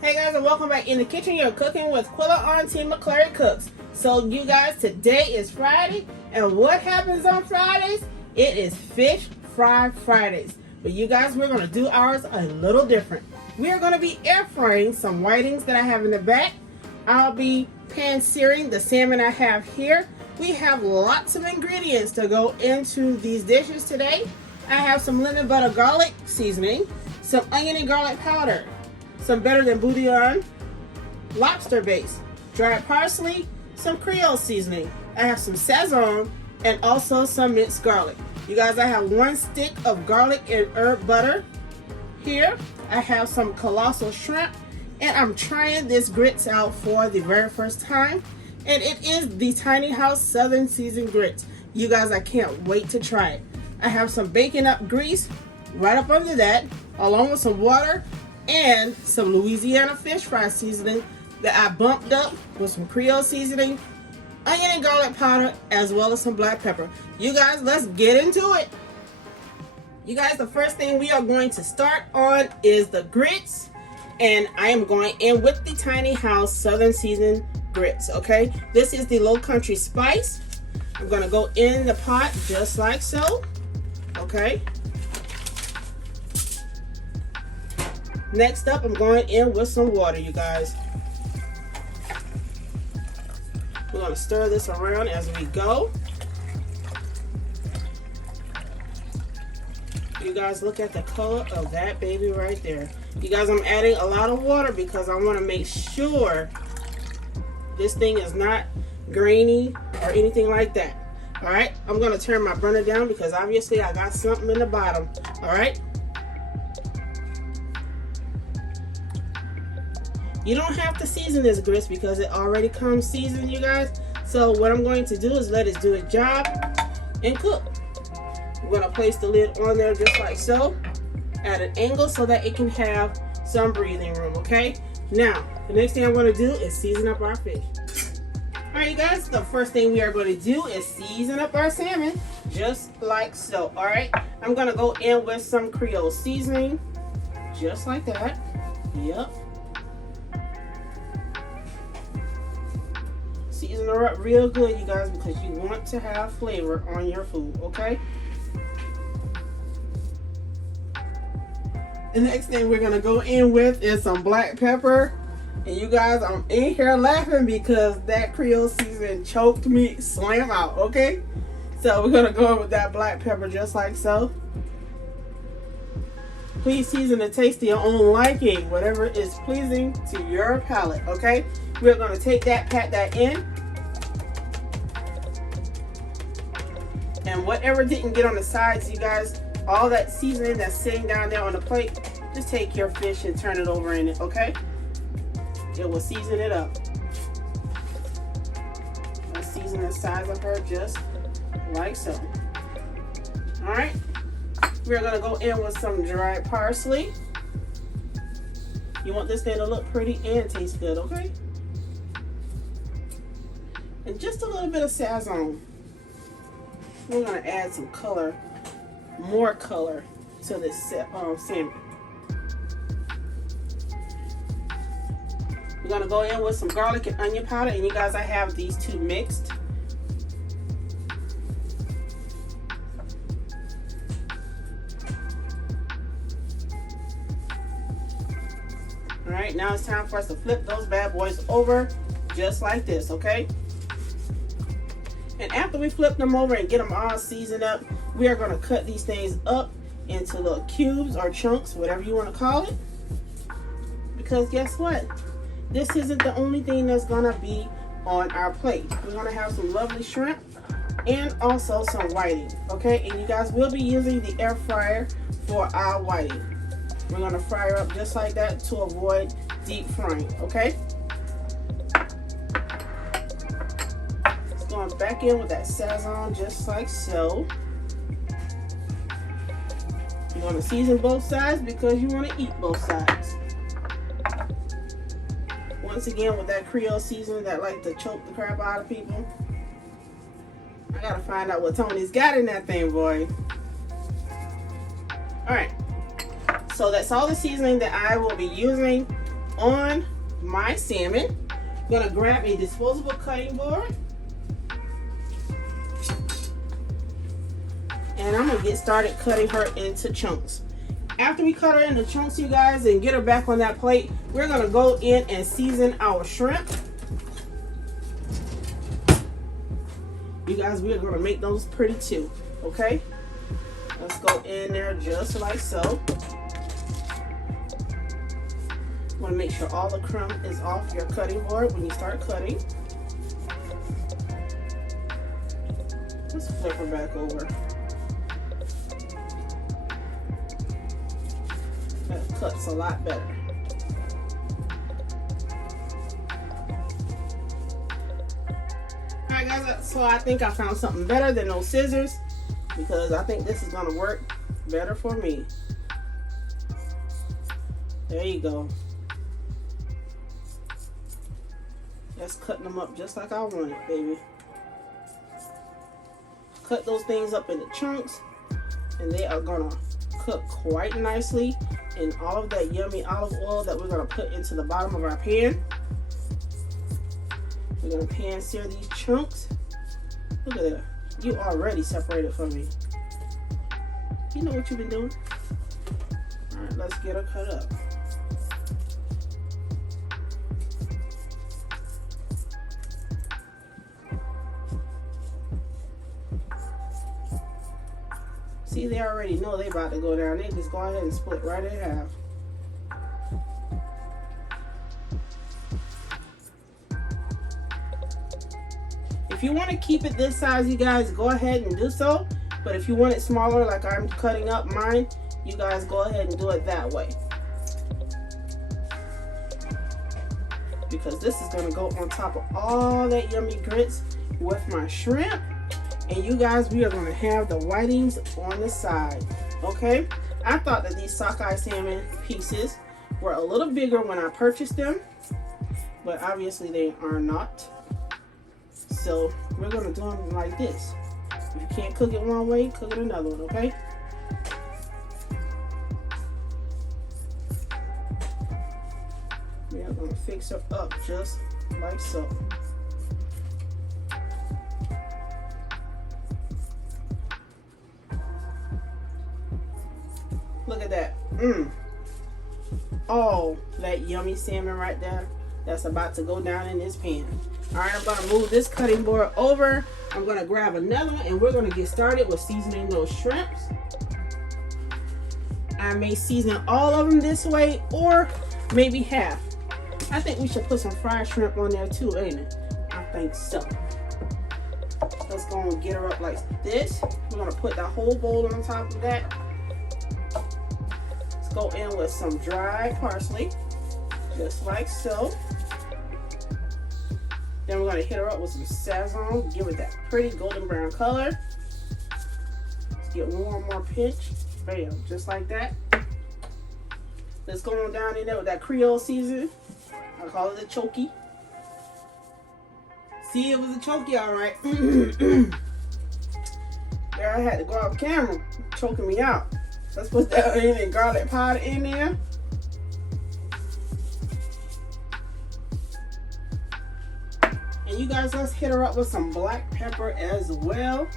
Hey guys, and welcome back in the kitchen. You're cooking with Quilla on Team McClary Cooks. So you guys, today is Friday, and what happens on Fridays? It is Fish Fry Fridays. But you guys, we're going to do ours a little different. We are going to be air frying some whitings that I have in the back. I'll be pan searing the salmon I have here. We have lots of ingredients to go into these dishes today. I have some lemon butter garlic seasoning, some onion and garlic powder, some Better Than Bouillon lobster base, dried parsley, some Creole seasoning. I have some Sazon and also some minced garlic. You guys, I have 1 stick of garlic and herb butter here. I have some colossal shrimp, and I'm trying this grits out for the very first time. And it is the Tiny House Southern Seasoned Grits. You guys, I can't wait to try it. I have some bacon up grease right up under that, along with some water and some Louisiana fish fry seasoning that I bumped up with some Creole seasoning, onion and garlic powder, as well as some black pepper. You guys, let's get into it. You guys, the first thing we are going to start on is the grits, and I am going in with the Tiny House Southern Seasoned Grits, okay? This is the Low Country Spice. I'm gonna go in the pot just like so, okay? Next up, I'm going in with some water, you guys. We're going to stir this around as we go. You guys, look at the color of that baby right there. You guys, I'm adding a lot of water because I want to make sure this thing is not grainy or anything like that. All right, I'm going to turn my burner down because obviously I got something in the bottom. All right. You don't have to season this grits because it already comes seasoned, you guys. So what I'm going to do is let it do its job and cook. I'm going to place the lid on there just like so, at an angle so that it can have some breathing room, okay? Now, the next thing I'm going to do is season up our fish. Alright, you guys, the first thing we are going to do is season up our salmon just like so, alright? I'm going to go in with some Creole seasoning, just like that. Yep. Season her up real good, you guys, because you want to have flavor on your food, okay? The next thing we're going to go in with is some black pepper. And you guys, I'm in here laughing because that Creole seasoning choked me slam out, okay? So we're going to go in with that black pepper just like so. Please season the taste to your own liking, whatever is pleasing to your palate, okay? We're going to take that, pat that in. And whatever didn't get on the sides, you guys, all that seasoning that's sitting down there on the plate, just take your fish and turn it over in it, okay? It will season it up. I'll season the sides of her just like so. All right. We're going to go in with some dried parsley. You want this thing to look pretty and taste good, okay? And just a little bit of Sazon. We're going to add some color, more color to this salmon. We're going to go in with some garlic and onion powder. And you guys, I have these two mixed. All right, now it's time for us to flip those bad boys over just like this, okay? And after we flip them over and get them all seasoned up, we are going to cut these things up into little cubes or chunks, whatever you want to call it. Because guess what? This isn't the only thing that's going to be on our plate. We're going to have some lovely shrimp and also some whiting, okay? And you guys will be using the air fryer for our whiting. We're going to fry her up just like that to avoid deep frying, okay? Just going back in with that Sazon just like so. You want to season both sides because you want to eat both sides. Once again, with that Creole seasoning that like to choke the crap out of people. I gotta find out what Tony's got in that thing, boy. Alright. So that's all the seasoning that I will be using. on my salmon. I'm gonna grab a disposable cutting board. And I'm gonna get started cutting her into chunks. After we cut her into chunks, you guys, and get her back on that plate, we're gonna go in and season our shrimp. You guys, we're gonna make those pretty too, okay? Let's go in there just like so. Want to make sure all the crumb is off your cutting board when you start cutting. Let's flip her back over. That cuts a lot better. Alright guys, so I think I found something better than those scissors, because I think this is going to work better for me. There you go. That's cutting them up just like I want it, baby. Cut those things up into chunks, and they are gonna cook quite nicely in all of that yummy olive oil that we're gonna put into the bottom of our pan. We're gonna pan sear these chunks. Look at that. You already separated from me. You know what you've been doing. All right, let's get her cut up. See, they already know they about to go down. They just go ahead and split right in half. If you want to keep it this size, you guys, go ahead and do so. But if you want it smaller, like I'm cutting up mine, you guys go ahead and do it that way. Because this is going to go on top of all that yummy grits with my shrimp. And you guys, we are going to have the whitings on the side, okay? I thought that these sockeye salmon pieces were a little bigger when I purchased them, but obviously they are not. So we're going to do them like this. If you can't cook it one way, cook it another one, okay? We are going to fix her up just like so. Look at that. Oh, that yummy salmon right there. That's about to go down in this pan. All right, I'm going to move this cutting board over. I'm going to grab another one, and we're going to get started with seasoning those shrimps. I may season all of them this way, or maybe half. I think we should put some fried shrimp on there too, ain't it? I think so. Let's go and get her up like this. We're going to put that whole bowl on top of that. Go in with some dried parsley, just like so. Then we're going to hit her up with some Sazon, give it that pretty golden brown color. Let's get one more pinch, bam, just like that. Let's go on down in there with that Creole seasoning. I call it a choky. See, it was a choky, all right. There, I had to go off camera, choking me out. Let's put that onion and garlic powder in there. And you guys, let's hit her up with some black pepper as well.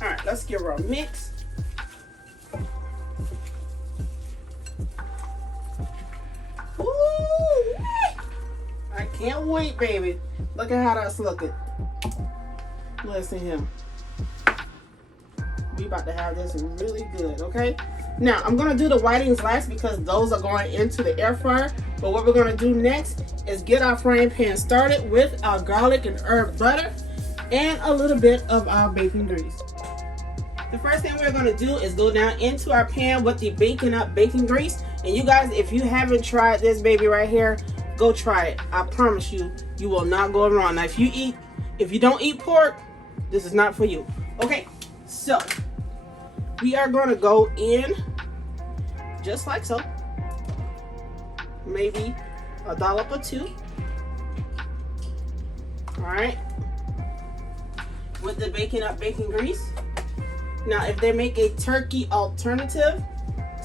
All right, let's give her a mix. Ooh, I can't wait, baby. Look at how that's looking. Listen here. We about to have this really good, okay? Now, I'm going to do the whitings last because those are going into the air fryer. But what we're going to do next is get our frying pan started with our garlic and herb butter and a little bit of our bacon grease. The first thing we're going to do is go down into our pan with the bacon grease. And you guys, if you haven't tried this baby right here, go try it. I promise you, you will not go wrong. Now, if you don't eat pork, this is not for you. Okay, so we are going to go in just like so. Maybe a dollop or two. All right. With the bacon grease. Now, if they make a turkey alternative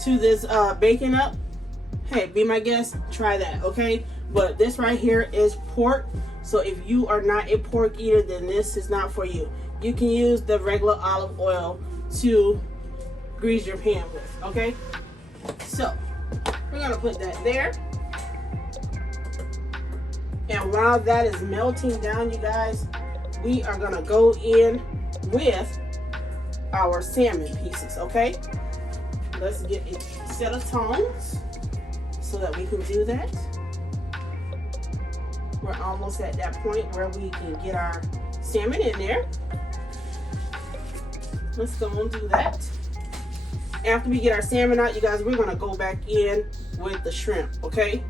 to this bacon up, hey, be my guest, try that, okay? But this right here is pork. So if you are not a pork eater, then this is not for you. You can use the regular olive oil to grease your pan with, okay? So we're gonna put that there. And while that is melting down, you guys, we are gonna go in with our salmon pieces, okay? Let's get a set of tongs so that we can do that. We're almost at that point where we can get our salmon in there. Let's go and do that. After we get our salmon out, you guys, we're gonna go back in with the shrimp, okay?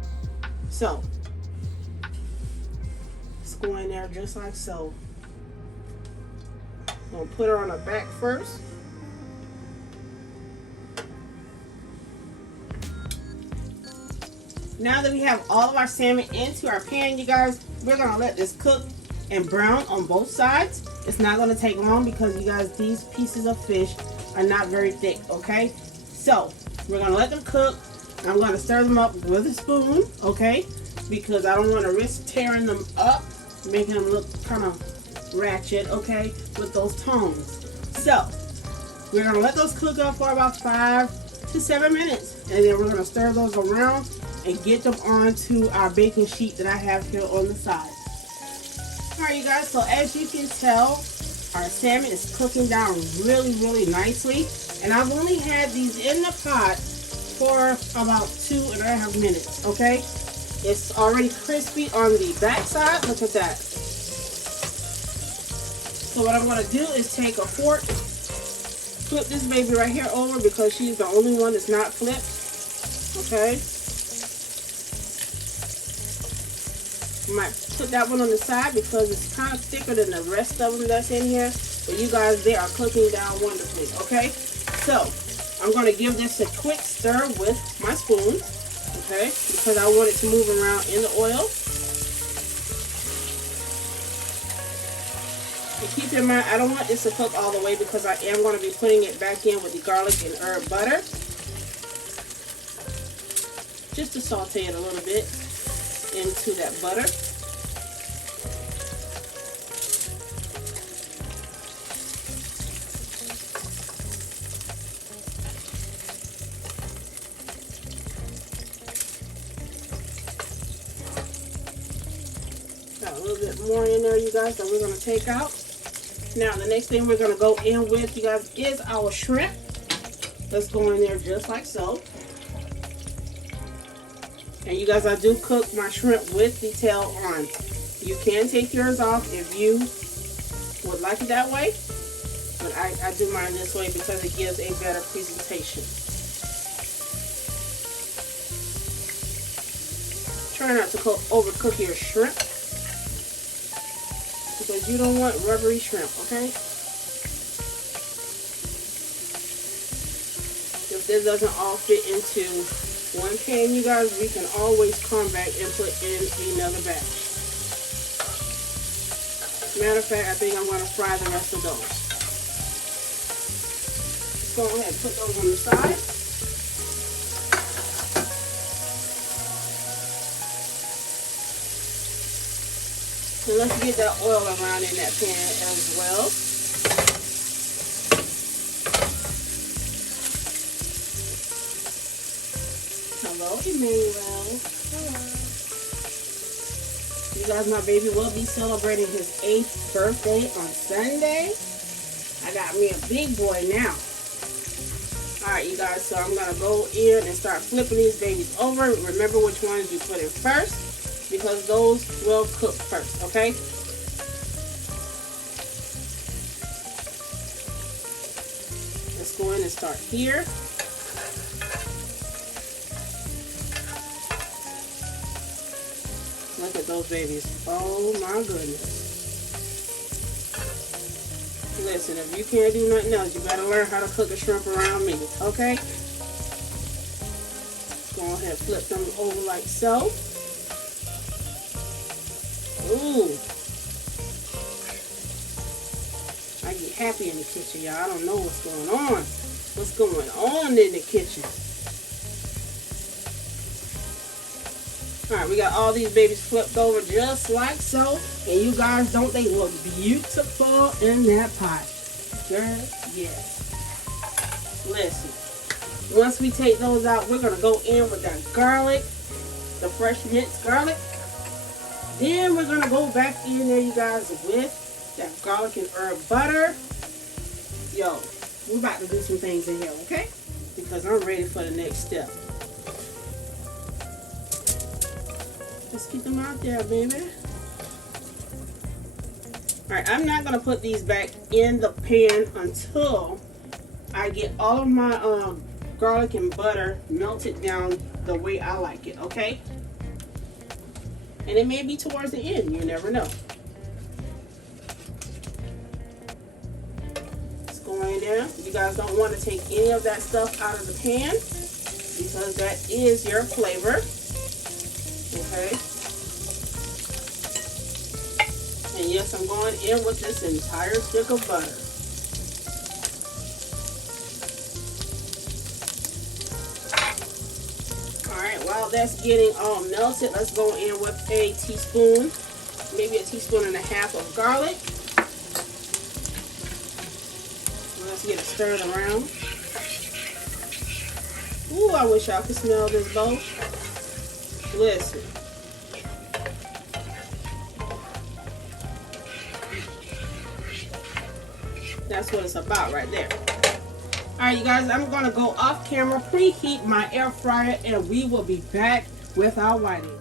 So, let's go in there just like so. I'm gonna put her on her back first. Now that we have all of our salmon into our pan, you guys, we're gonna let this cook and brown on both sides. It's not gonna take long because, you guys, these pieces of fish are not very thick, okay? So we're gonna let them cook. I'm gonna stir them up with a spoon, okay? Because I don't wanna risk tearing them up, making them look kind of ratchet, okay, with those tongs. So we're gonna let those cook up for about 5 to 7 minutes, and then we're gonna stir those around and get them onto our baking sheet that I have here on the side. Alright, you guys, so as you can tell, our salmon is cooking down really, really nicely. And I've only had these in the pot for about 2.5 minutes, okay? It's already crispy on the back side. Look at that. So what I'm going to do is take a fork, flip this baby right here over because she's the only one that's not flipped, okay? Might put that one on the side because it's kind of thicker than the rest of them that's in here. But you guys, they are cooking down wonderfully, okay? So I'm going to give this a quick stir with my spoon, okay? Because I want it to move around in the oil. And keep in mind, I don't want this to cook all the way because I am going to be putting it back in with the garlic and herb butter. Just to saute it a little bit into that butter. Got a little bit more in there, you guys, that we're going to take out. Now, the next thing we're going to go in with, you guys, is our shrimp. Let's go in there just like so. And you guys, I do cook my shrimp with the tail on. You can take yours off if you would like it that way. But I do mine this way because it gives a better presentation. Try not to overcook your shrimp, because you don't want rubbery shrimp, okay? If this doesn't all fit into one pan, you guys, we can always come back and put in another batch. Matter of fact, I think I'm going to fry the rest of those. Let's go ahead and put those on the side. And let's get that oil around in that pan as well. Hello, Emmanuel. Hello. You guys, my baby will be celebrating his 8th birthday on Sunday. I got me a big boy now. Alright, you guys, so I'm going to go in and start flipping these babies over. Remember which ones you put in first, because those will cook first, okay? Let's go in and start here. Look at those babies. Oh my goodness. Listen, if you can't do nothing else, you better learn how to cook a shrimp around me, okay? Go ahead and flip them over like so. Ooh. I get happy in the kitchen, y'all. I don't know what's going on. What's going on in the kitchen? Alright, we got all these babies flipped over just like so. And you guys, don't they look beautiful in that pot? Girl, yes. Listen, once we take those out, we're going to go in with that garlic, the fresh minced garlic. Then we're going to go back in there, you guys, with that garlic and herb butter. Yo, we're about to do some things in here, okay? Because I'm ready for the next step. Let's get them out there, baby. Alright, I'm not going to put these back in the pan until I get all of my garlic and butter melted down the way I like it, okay? And it may be towards the end, you never know. It's going down. You guys don't want to take any of that stuff out of the pan because that is your flavor. Okay. And yes, I'm going in with this entire stick of butter. Alright, while that's getting all melted, let's go in with a teaspoon, maybe a teaspoon and a half of garlic. Let's get it stirred around. Ooh, I wish y'all could smell this bowl. Listen. That's what it's about right there. Alright, you guys, I'm going to go off camera, preheat my air fryer, and we will be back with our whiting.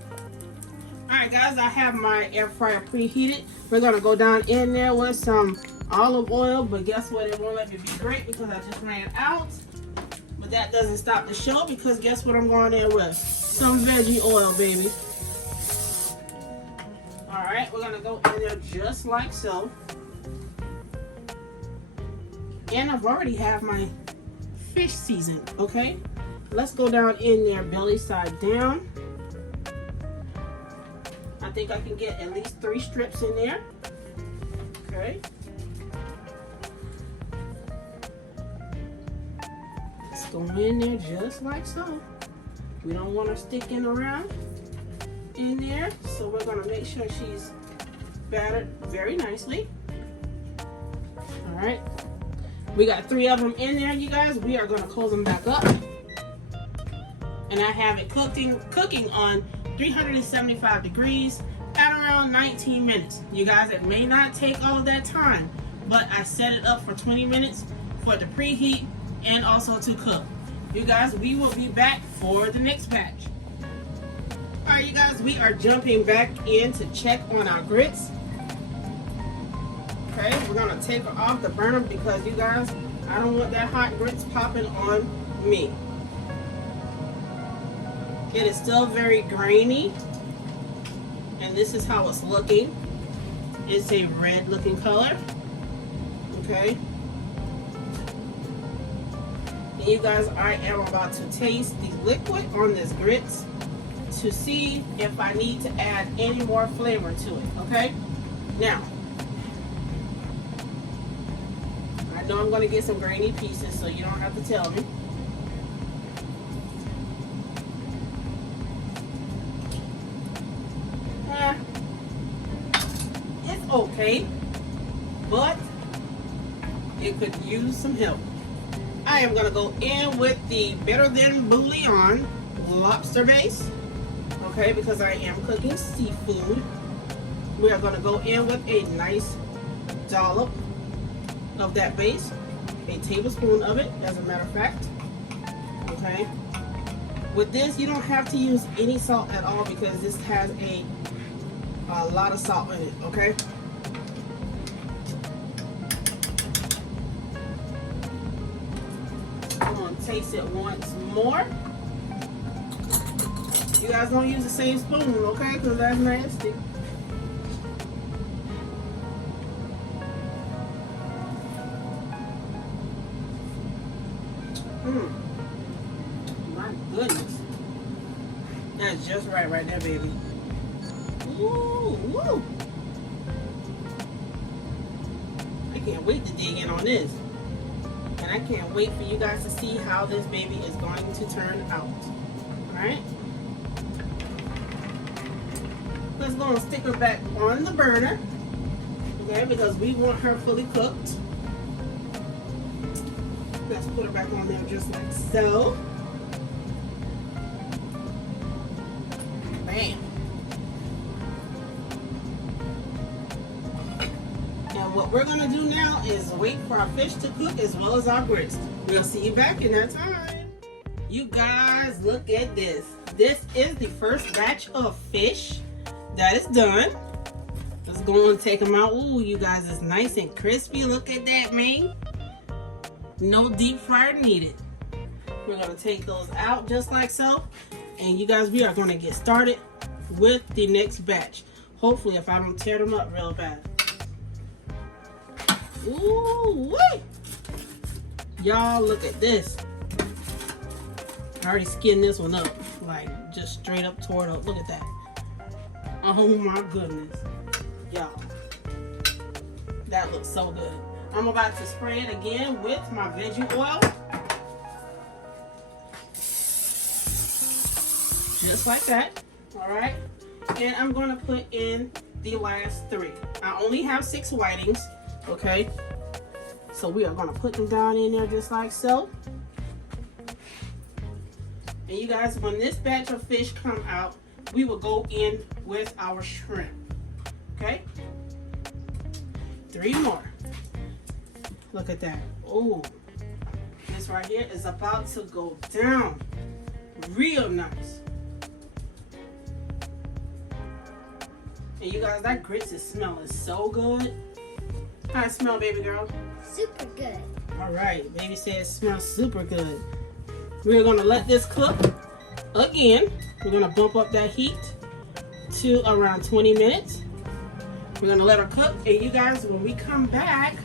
Alright, guys, I have my air fryer preheated. We're going to go down in there with some olive oil, but guess what? It won't let me be great because I just ran out. But that doesn't stop the show because guess what I'm going in with? Some veggie oil, baby. Alright, we're going to go in there just like so. And I've already have my fish seasoned, okay? Let's go down in there belly side down. I think I can get at least 3 strips in there. Okay. Let's go in there just like so. We don't want her sticking around in there, so we're gonna make sure she's battered very nicely. All right. We got 3 of them in there, you guys. We are going to close them back up. And I have it cooking on 375 degrees at around 19 minutes. You guys, it may not take all of that time, but I set it up for 20 minutes for the preheat and also to cook. You guys, we will be back for the next batch. All right, you guys, we are jumping back in to check on our grits. Okay, we're going to take her off the burner because, you guys, I don't want that hot grits popping on me. It is still very grainy, and this is how it's looking. It's a red looking color. Okay. And you guys, I am about to taste the liquid on this grits to see if I need to add any more flavor to it. Okay. Now, I know I'm going to get some grainy pieces, so you don't have to tell me. It's okay, but it could use some help. I am going to go in with the Better Than Bouillon lobster base, okay, because I am cooking seafood. We are going to go in with a nice dollop of that base, a tablespoon of it, as a matter of fact. Okay. With this, you don't have to use any salt at all because this has a lot of salt in it. Okay. I'm gonna taste it once more. You guys don't use the same spoon, okay? Because that's nasty. My goodness. That's just right there, baby. Ooh, woo. I can't wait to dig in on this. And I can't wait for you guys to see how this baby is going to turn out. Alright? Let's go and stick her back on the burner. Okay, because we want her fully cooked. Let's put her back on there just like so. Bam. And what we're going to do now is wait for our fish to cook as well as our grits. We'll see you back in that time. You guys, look at this. This is the first batch of fish that is done. Let's go and take them out. Ooh, you guys, it's nice and crispy. Look at that, man. No deep fryer needed. We're going to take those out just like so. And you guys, we are going to get started with the next batch. Hopefully, if I don't tear them up real bad. Ooh, wait. Y'all, look at this. I already skinned this one up. Like, just straight up tore it up. Look at that. Oh my goodness. Y'all. That looks so good. I'm about to spray it again with my veggie oil. Just like that. Alright. And I'm going to put in the last 3. I only have 6 whitings. Okay. So we are going to put them down in there just like so. And you guys, when this batch of fish come out, we will go in with our shrimp. Okay? 3 more. Look at that. Oh, this right here is about to go down real nice. And you guys, that grits is smelling so good. How it smell, baby girl? Super good. All right, baby said it smells super good. We're gonna let this cook again. We're gonna bump up that heat to around 20 minutes. We're gonna let her cook, and you guys, when we come back,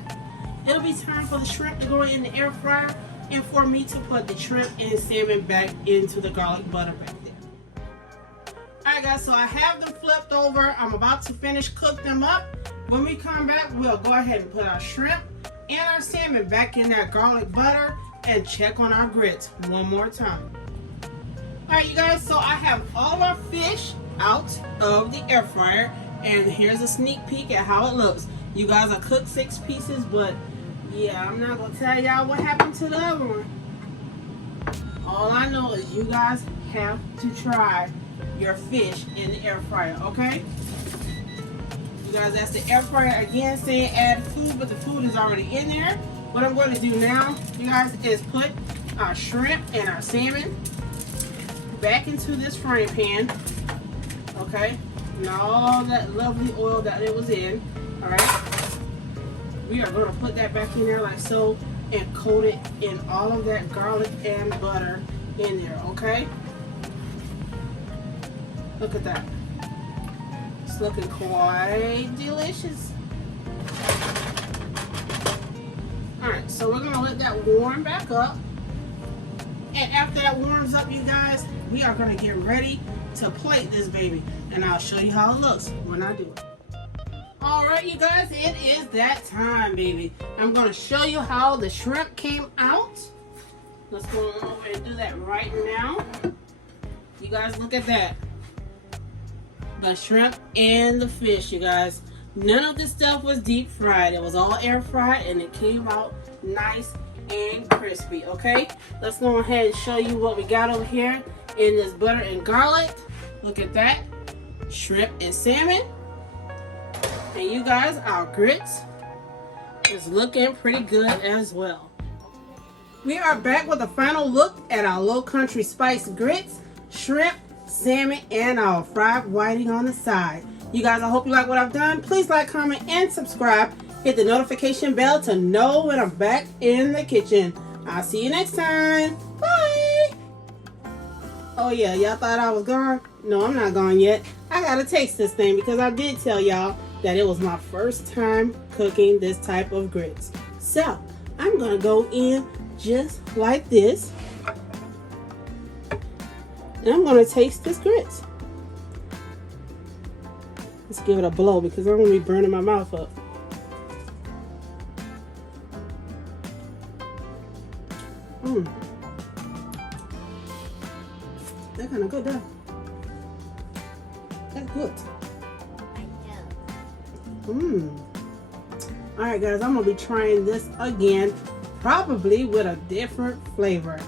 it'll be time for the shrimp to go in the air fryer and for me to put the shrimp and salmon back into the garlic butter back there. Alright guys, so I have them flipped over. I'm about to finish cook them up. When we come back, we'll go ahead and put our shrimp and our salmon back in that garlic butter and check on our grits one more time. Alright you guys, so I have all of our fish out of the air fryer, and here's a sneak peek at how it looks. You guys, I cooked 6 pieces, but yeah, I'm not gonna tell y'all what happened to the other one. All I know is you guys have to try your fish in the air fryer, okay? You guys, that's the air fryer again saying add food, but the food is already in there. What I'm going to do now, you guys, is put our shrimp and our salmon back into this frying pan, okay? And all that lovely oil that it was in, all right? We are going to put that back in there like so and coat it in all of that garlic and butter in there, okay? Look at that. It's looking quite delicious. Alright, so we're going to let that warm back up. And after that warms up, you guys, we are going to get ready to plate this baby. And I'll show you how it looks when I do it. Alright, you guys, it is that time, baby. I'm going to show you how the shrimp came out. Let's go over and do that right now. You guys, look at that. The shrimp and the fish, you guys. None of this stuff was deep fried. It was all air fried, and it came out nice and crispy, okay? Let's go ahead and show you what we got over here in this butter and garlic. Look at that. Shrimp and salmon. And you guys, our grits is looking pretty good as well. We are back with a final look at our Low Country Spice grits, shrimp, salmon, and our fried whiting on the side. You guys, I hope you like what I've done. Please like, comment, and subscribe. Hit the notification bell to know when I'm back in the kitchen. I'll see you next time. Bye. Oh yeah, y'all thought I was gone? No, I'm not gone yet. I gotta taste this thing because I did tell y'all that it was my first time cooking this type of grits. So, I'm gonna go in just like this. And I'm gonna taste this grits. Let's give it a blow because I'm gonna be burning my mouth up. Mmm. They're kind of good though. That's good. Mmm. Alright guys, I'm going to be trying this again, probably with a different flavor.